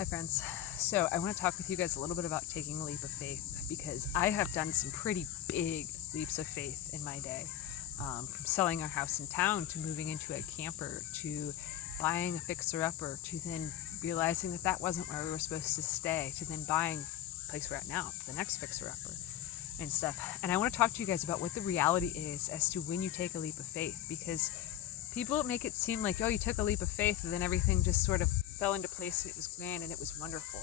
Hi friends. So I want to talk with you guys a little bit about taking a leap of faith because I have done some pretty big leaps of faith in my day. From selling our house in town to moving into a camper to buying a fixer-upper to then realizing that that wasn't where we were supposed to stay to then buying the place we're at now, the next fixer-upper and stuff. And I want to talk to you guys about what the reality is as to when you take a leap of faith, because people make it seem like, oh, you took a leap of faith and then everything just sort of fell into place and it was grand and it was wonderful.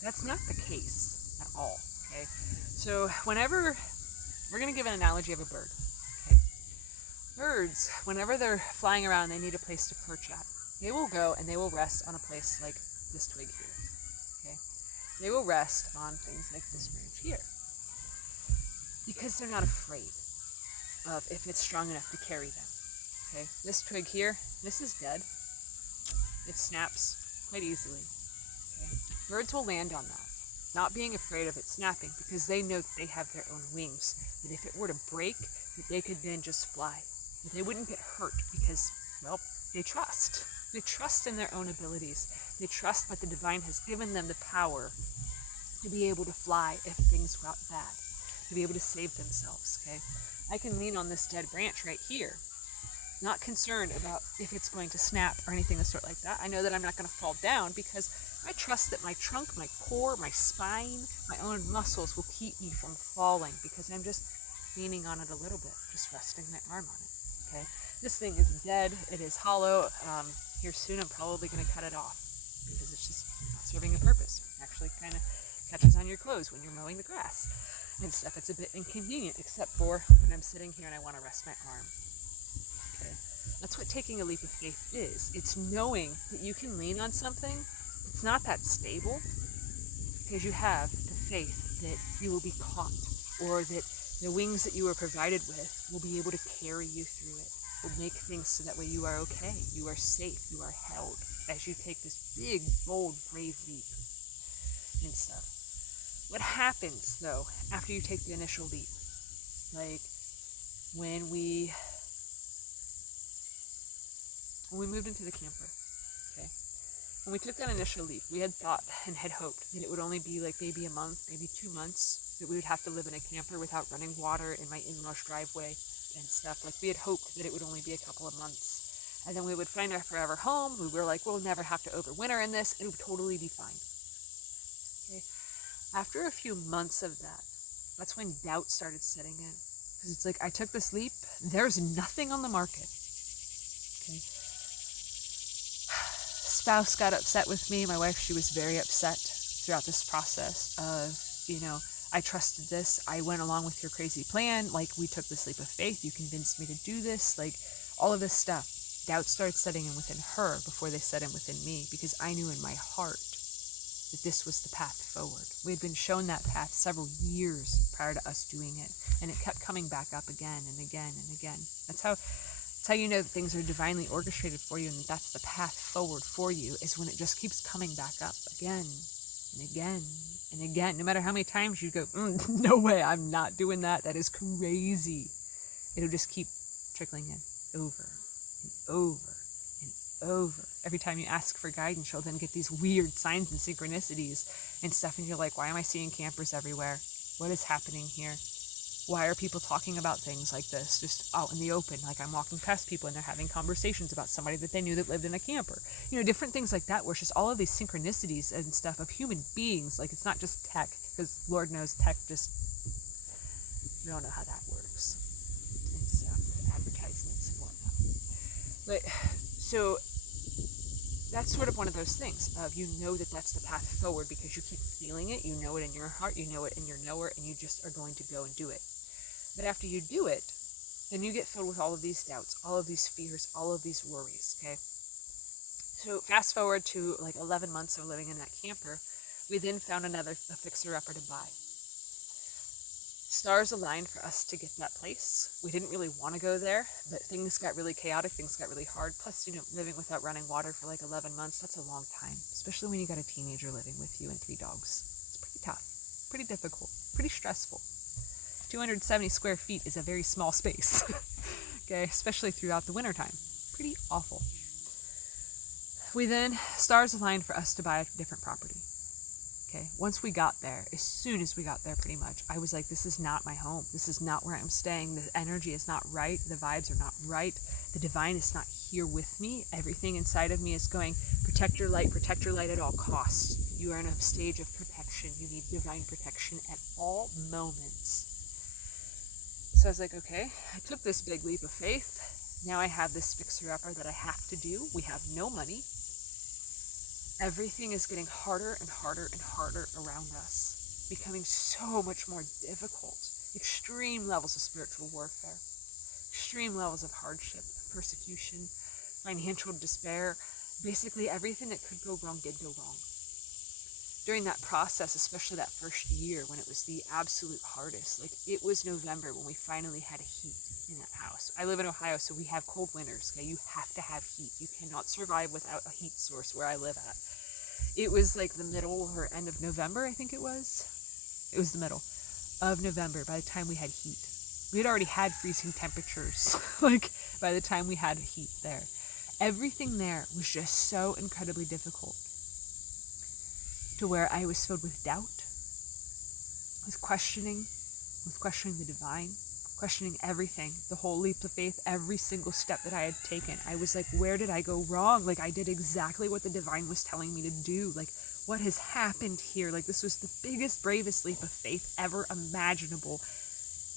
That's not the case at all, okay? So whenever, we're going to give an analogy of a bird, okay? Birds, whenever they're flying around, they need a place to perch at. They will go and they will rest on a place like this twig here, okay? They will rest on things like this branch here because they're not afraid of if it's strong enough to carry them. Okay, this twig here, this is dead. It snaps quite easily. Okay, birds will land on that, not being afraid of it snapping because they know that they have their own wings. That if it were to break, that they could then just fly. That they wouldn't get hurt because, well, they trust. They trust in their own abilities. They trust that the divine has given them the power to be able to fly if things got bad, to be able to save themselves. Okay, I can lean on this dead branch right here. Not concerned about if it's going to snap or anything of the sort like that. I know that I'm not going to fall down because I trust that my trunk, my core, my spine, my own muscles will keep me from falling because I'm just leaning on it a little bit, just resting my arm on it. Okay, this thing is dead. It is hollow. Here soon I'm probably going to cut it off because it's just not serving a purpose. It actually kind of catches on your clothes when you're mowing the grass and stuff. It's a bit inconvenient, except for when I'm sitting here and I want to rest my arm. Okay. That's what taking a leap of faith is. It's knowing that you can lean on something. It's not that stable because you have the faith that you will be caught, or that the wings that you were provided with will be able to carry you through it, will make things so that way you are okay, you are safe, you are held as you take this big, bold, brave leap and stuff. What happens though after you take the initial leap? Like when we moved into the camper, okay, when we took that initial leap, we had thought and had hoped that it would only be like maybe a month, maybe 2 months, that we would have to live in a camper without running water in my in-laws driveway and stuff. Like we had hoped that it would only be a couple of months. And then we would find our forever home. We were like, we'll never have to overwinter in this. It would totally be fine. Okay. After a few months of that, that's when doubt started setting in. Because it's like, I took this leap. There's nothing on the market. Okay. Spouse got upset with me. My wife, she was very upset throughout this process of, I trusted this. I went along with your crazy plan. Like, we took this leap of faith. You convinced me to do this. Like, all of this stuff. Doubt started setting in within her before they set in within me, because I knew in my heart that this was the path forward. We had been shown that path several years prior to us doing it, and it kept coming back up again and again and again. That's how you know that things are divinely orchestrated for you, and that's the path forward for you, is when it just keeps coming back up again and again and again. No matter how many times you go, no way, I'm not doing that. That is crazy. It'll just keep trickling in over and over and over. Every time you ask for guidance, you'll then get these weird signs and synchronicities and stuff, and you're like, why am I seeing campers everywhere? What is happening here? Why are people talking about things like this just out in the open? Like, I'm walking past people and they're having conversations about somebody that they knew that lived in a camper. Different things like that, where it's just all of these synchronicities and stuff of human beings. Like, it's not just tech, because Lord knows tech just, we don't know how that works and stuff, with advertisements and whatnot. But, so, that's sort of one of those things of, that that's the path forward because you keep feeling it, you know it in your heart, you know it in your knower, and you just are going to go and do it. But after you do it, then you get filled with all of these doubts, all of these fears, all of these worries, okay? So fast forward to like 11 months of living in that camper, we then found a fixer-upper to buy. Stars aligned for us to get that place. We didn't really want to go there, but things got really chaotic, things got really hard. Plus, living without running water for like 11 months, that's a long time, especially when you got a teenager living with you and 3 dogs. It's pretty tough, pretty difficult, pretty stressful. 270 square feet is a very small space, okay, especially throughout the wintertime. Pretty awful. we then, stars aligned for us to buy a different property. Okay, once we got there, as soon as we got there pretty much, I was like, this is not my home. This is not where I'm staying. The energy is not right. The vibes are not right. The divine is not here with me. Everything inside of me is going, protect your light at all costs. You are in a stage of protection. You need divine protection at all moments. So I was like, okay, I took this big leap of faith. Now I have this fixer-upper that I have to do. We have no money. Everything is getting harder and harder and harder around us, becoming so much more difficult. Extreme levels of spiritual warfare, extreme levels of hardship, persecution, financial despair. Basically, everything that could go wrong did go wrong. During that process, especially that first year when it was the absolute hardest, like it was November when we finally had heat in that house. I live in Ohio, so we have cold winters. Okay, you have to have heat. You cannot survive without a heat source where I live at. It was like the middle or end of November, I think it was. It was the middle of November by the time we had heat. We had already had freezing temperatures, like by the time we had heat there. Everything there was just so incredibly difficult to where I was filled with doubt, with questioning the divine, questioning everything, the whole leap of faith, every single step that I had taken. I was like, where did I go wrong? Like, I did exactly what the divine was telling me to do. Like, what has happened here? Like, this was the biggest, bravest leap of faith ever imaginable.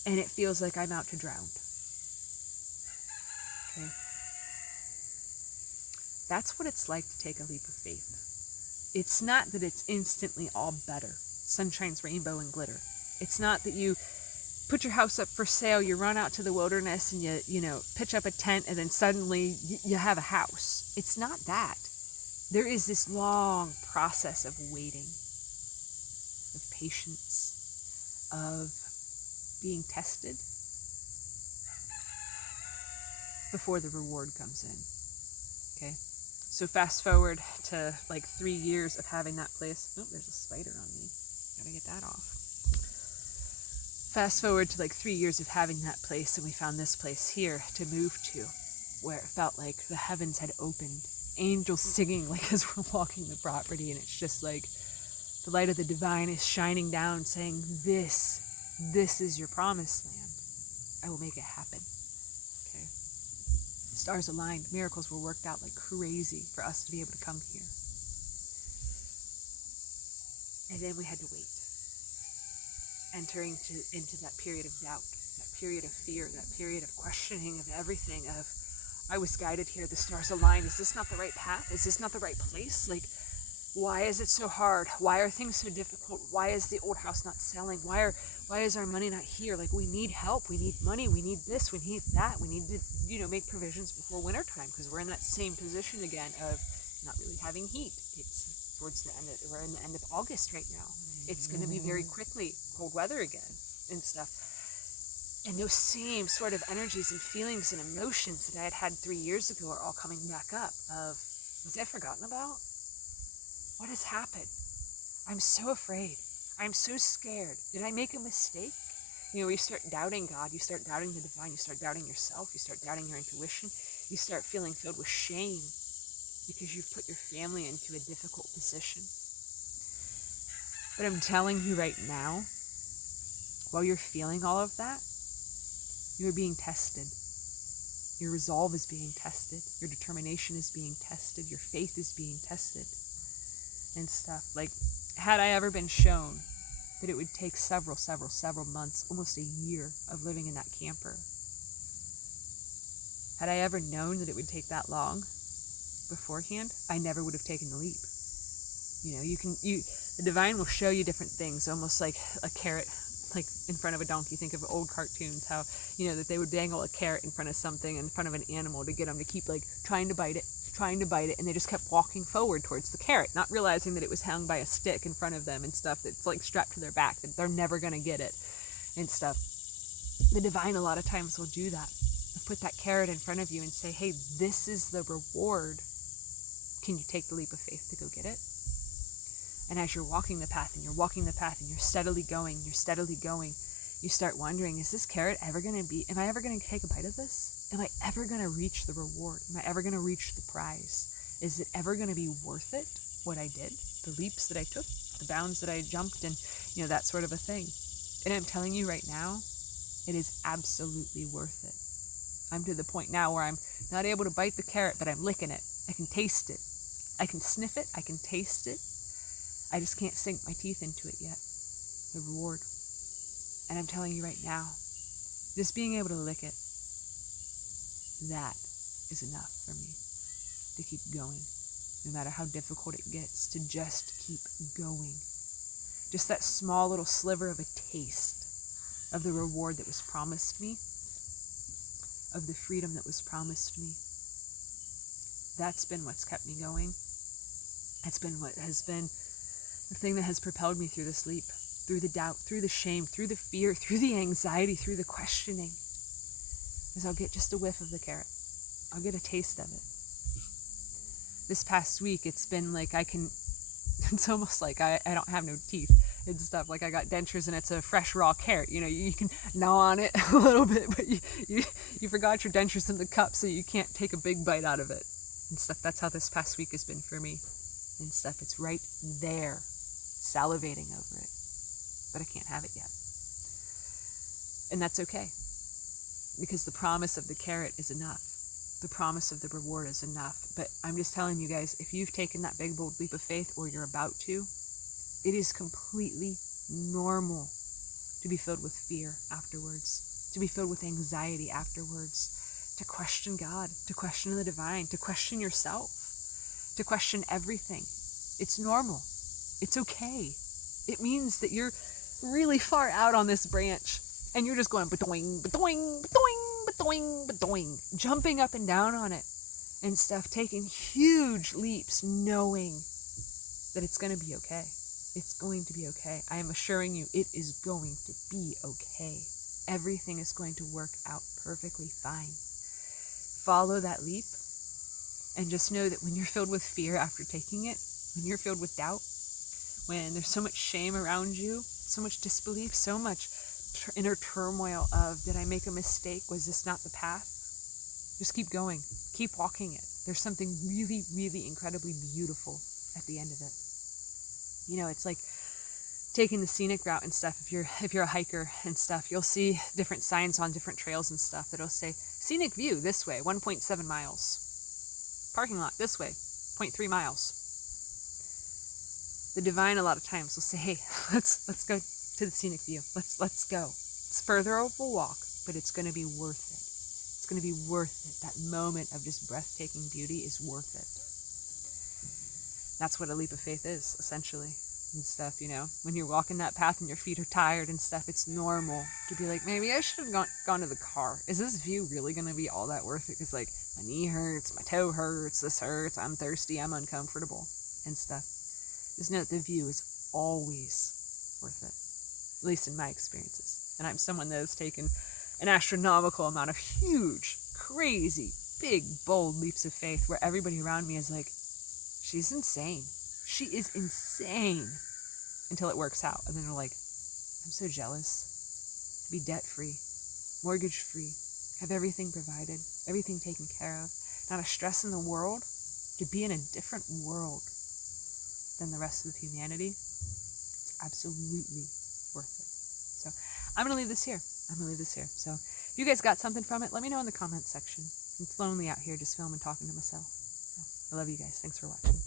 And it feels like I'm out to drown. Okay. That's what it's like to take a leap of faith. It's not that it's instantly all better. Sunshine's rainbow and glitter. It's not that you put your house up for sale, you run out to the wilderness and you pitch up a tent and then suddenly you have a house. It's not that. There is this long process of waiting, of patience, of being tested before the reward comes in. Okay? So fast forward to like 3 years of having that place. Oh, there's a spider on me. Gotta get that off. Fast forward to like 3 years of having that place, and we found this place here to move to, where it felt like the heavens had opened, angels singing like as we're walking the property, and it's just like the light of the divine is shining down saying, this is your promised land. I will make it happen. Okay. The stars aligned, miracles were worked out like crazy for us to be able to come here. And then we had to wait. Entering into that period of doubt, that period of fear, that period of questioning of everything, of I was guided here, the stars aligned, is this not the right path? Is this not the right place? Like, why is it so hard? Why are things so difficult? Why is the old house not selling? Why is our money not here? Like, we need help, we need money, we need this, we need that, we need to, make provisions before wintertime, because we're in that same position again of not really having heat. It's towards the end we're in the end of August right now. It's going to be very quickly cold weather again and stuff. And those same sort of energies and feelings and emotions that I had 3 years ago are all coming back up of, was I forgotten about? What has happened? I'm so afraid. I'm so scared. Did I make a mistake? You start doubting God. You start doubting the divine. You start doubting yourself. You start doubting your intuition. You start feeling filled with shame because you've put your family into a difficult position. But I'm telling you right now, while you're feeling all of that, you are being tested. Your resolve is being tested. Your determination is being tested. Your faith is being tested and stuff. Like, had I ever been shown that it would take several months, almost a year of living in that camper, had I ever known that it would take that long beforehand, I never would have taken the leap. The divine will show you different things, almost like a carrot, like in front of a donkey. Think of old cartoons, how, that they would dangle a carrot in front of something, in front of an animal to get them to keep like trying to bite it, and they just kept walking forward towards the carrot, not realizing that it was hung by a stick in front of them and stuff that's like strapped to their back, that they're never going to get it and stuff. The divine a lot of times will do that. They'll put that carrot in front of you and say, hey, this is the reward. Can you take the leap of faith to go get it? And as you're walking the path and you're steadily going, you start wondering, is this carrot ever going to be, am I ever going to take a bite of this? Am I ever going to reach the reward? Am I ever going to reach the prize? Is it ever going to be worth it, what I did, the leaps that I took, the bounds that I jumped, and, that sort of a thing? And I'm telling you right now, it is absolutely worth it. I'm to the point now where I'm not able to bite the carrot, but I'm licking it. I can taste it. I can sniff it. I can taste it. I just can't sink my teeth into it yet. The reward. And I'm telling you right now, just being able to lick it, that is enough for me to keep going. No matter how difficult it gets, to just keep going. Just that small little sliver of a taste of the reward that was promised me, of the freedom that was promised me. That's been what's kept me going. That's been what has been the thing that has propelled me through this leap, through the doubt, through the shame, through the fear, through the anxiety, through the questioning. Is I'll get just a whiff of the carrot. I'll get a taste of it. This past week, it's been like it's almost like I don't have no teeth and stuff. Like I got dentures and it's a fresh raw carrot. You can gnaw on it a little bit, but you forgot your dentures in the cup, so you can't take a big bite out of it and stuff. That's how this past week has been for me and stuff. It's right there, salivating over it, but I can't have it yet. And that's okay, because the promise of the carrot is enough. The promise of the reward is enough. But I'm just telling you guys, if you've taken that big, bold leap of faith, or you're about to, it is completely normal to be filled with fear afterwards, to be filled with anxiety afterwards, to question God, to question the divine, to question yourself, to question everything. It's normal. It's okay. It means that you're really far out on this branch and you're just going ba-doing, ba-doing, ba-doing, ba-doing, ba-doing, jumping up and down on it and stuff, taking huge leaps, knowing that it's going to be okay. It's going to be okay. I am assuring you, it is going to be okay. Everything is going to work out perfectly fine. Follow that leap and just know that when you're filled with fear after taking it, when you're filled with doubt, when there's so much shame around you, so much disbelief, so much inner turmoil of, did I make a mistake? Was this not the path? Just keep going. Keep walking it. There's something really, really incredibly beautiful at the end of it. It's like taking the scenic route and stuff. If you're a hiker and stuff, you'll see different signs on different trails and stuff that'll say, scenic view this way, 1.7 miles. Parking lot this way, 0.3 miles. The divine a lot of times will say, hey, let's go to the scenic view. Let's go. It's further of a walk, but it's going to be worth it. It's going to be worth it. That moment of just breathtaking beauty is worth it. That's what a leap of faith is, essentially, and stuff, When you're walking that path and your feet are tired and stuff, it's normal to be like, maybe I should have gone to the car. Is this view really going to be all that worth it? Because, my knee hurts, my toe hurts, this hurts, I'm thirsty, I'm uncomfortable, and stuff. Just know that the view is always worth it, at least in my experiences. And I'm someone that has taken an astronomical amount of huge, crazy, big, bold leaps of faith where everybody around me is like, she's insane. She is insane. Until it works out. And then they're like, I'm so jealous to be debt-free, mortgage-free, have everything provided, everything taken care of, not a stress in the world, to be in a different world than the rest of humanity. It's absolutely worth it. So I'm going to leave this here. So if you guys got something from it, let me know in the comments section. It's lonely out here just filming, talking to myself. So I love you guys. Thanks for watching.